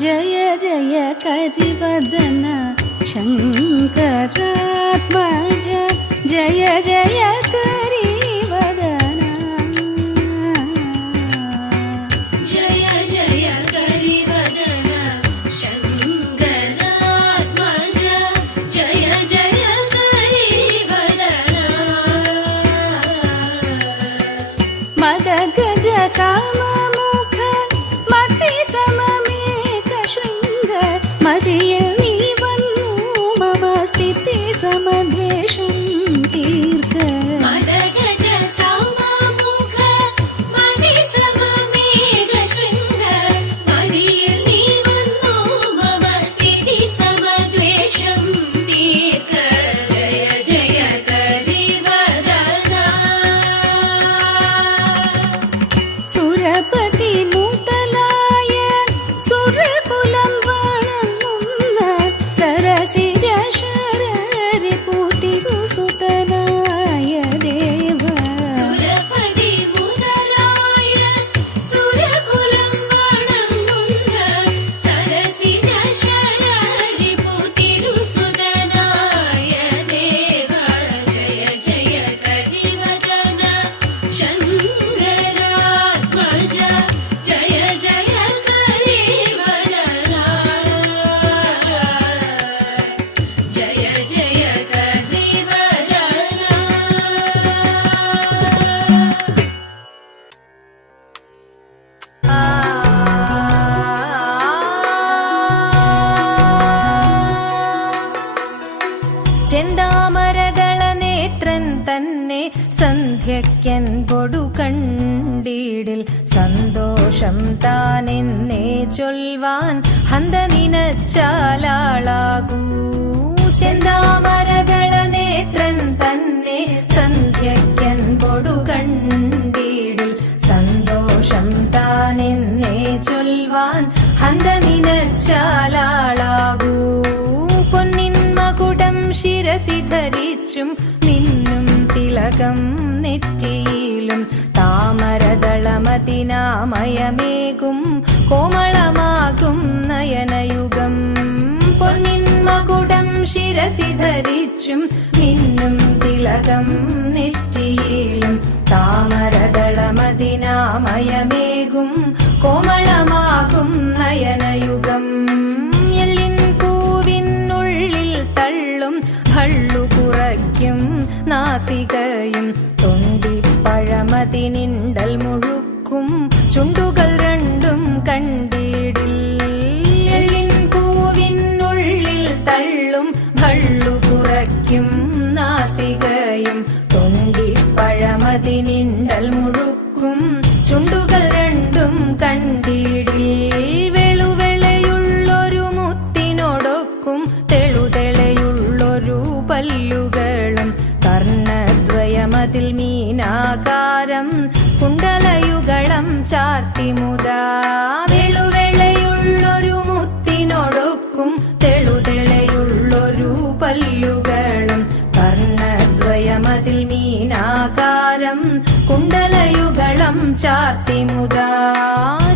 जय जय करिवदन शङ्करात्मज जय जय करिवदन। जय जय करिवदन शङ्करात्मज जय जय करिवदन। मदगज साममुख సురపతి ము സന്തോഷം താനെന്നേ ചൊൽവാൻ ഹന്ത നിനച്ചാലാളാകൂ ചെന്താമരകള നേത്രൻ തന്നെ സന്ധ്യയ്ക്കൻ പൊടു കണ്ടീടിൽ സന്തോഷം താനെന്നേ ചൊൽവാൻ ഹന്ത നിനച്ചാലാളാകൂ പൊന്നിൻ മകുടം ശിരസി ധരിച്ചും മിന്നും തിലകം നെറ്റിയിലും താമരദളമതിനാമയമേകും കോമളമാകും നയനയുഗം. പൊന്നിൻ മകുടം ശിരസി ധരിച്ചും മിന്നും തിലകം നെറ്റിയിലും താമരതളമതിനാമയമേകും കോമളമാകും നയനയുഗം. എല്ലിൻ തള്ളും നാസികയും. തൊണ്ടിപ്പഴമതിനിണ്ടൽ മുഴുക്കും ചുണ്ടുകൾ രണ്ടും കണ്ടിടിൽ പൂവിനുള്ളിൽ തള്ളും ഭള്ളു കുറയ്ക്കും നാസികയും തൊണ്ടിപ്പഴമതിനിണ്ടൽ മുഴുക്കും ചുണ്ടുകൾ രണ്ടും കണ്ടിടിൽ വെളുവെളയുള്ളൊരു മുത്തിനോടൊക്കും തെളുതെളയുള്ളൊരു പല്ലുകളും കർണദ്വയമതിൽ മീനാകാരം കുണ്ടലയുഗളം ചാർത്തി മുതാ. വെളുവെളയുള്ളൊരു മുത്തിനൊടുക്കും തെളുതെളയുള്ളൊരു പല്ലുകളും. കർണദ്വയമതിൽ മീനാകാരം ചാർത്തി മുതാ.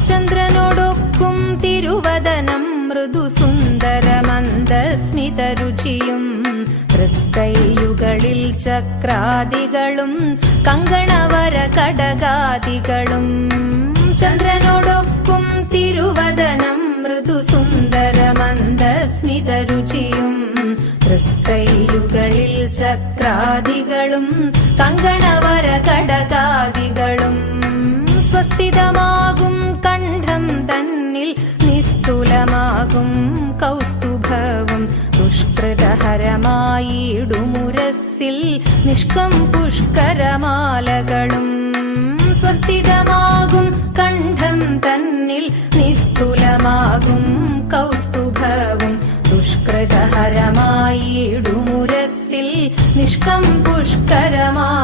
ചന്ദ്രനോടൊക്കും തിരുവദനം മൃദു തൃക്കൈയുകളിൽ ചക്രാദികളും കങ്കണവര കടകാദികളും. ചന്ദ്രനോടൊക്കും തിരുവദനം മൃദു രുചിയും. തൃക്കൈയുകളിൽ ചക്രാദികളും കങ്കണവര കടകാദികളും. സ്വസ്ഥിതമാകും കണ്ഠം തന്നിൽ നിസ്തുലമാകും കൗസ്തുഭവും. ദുഷ്കൃതഹരമായിടുമുരസിൽ നിഷ്കം പുഷ്കരമാലകളും സ്വസ്ഥിതമാകും കണ്ഠം തന്നിൽ നിസ്തുലമാകും കൗസ്തുഭവും. ദുഷ്കൃതഹരമായിടുമുരസിൽ നിഷ്കം പുഷ്കരമാലകളും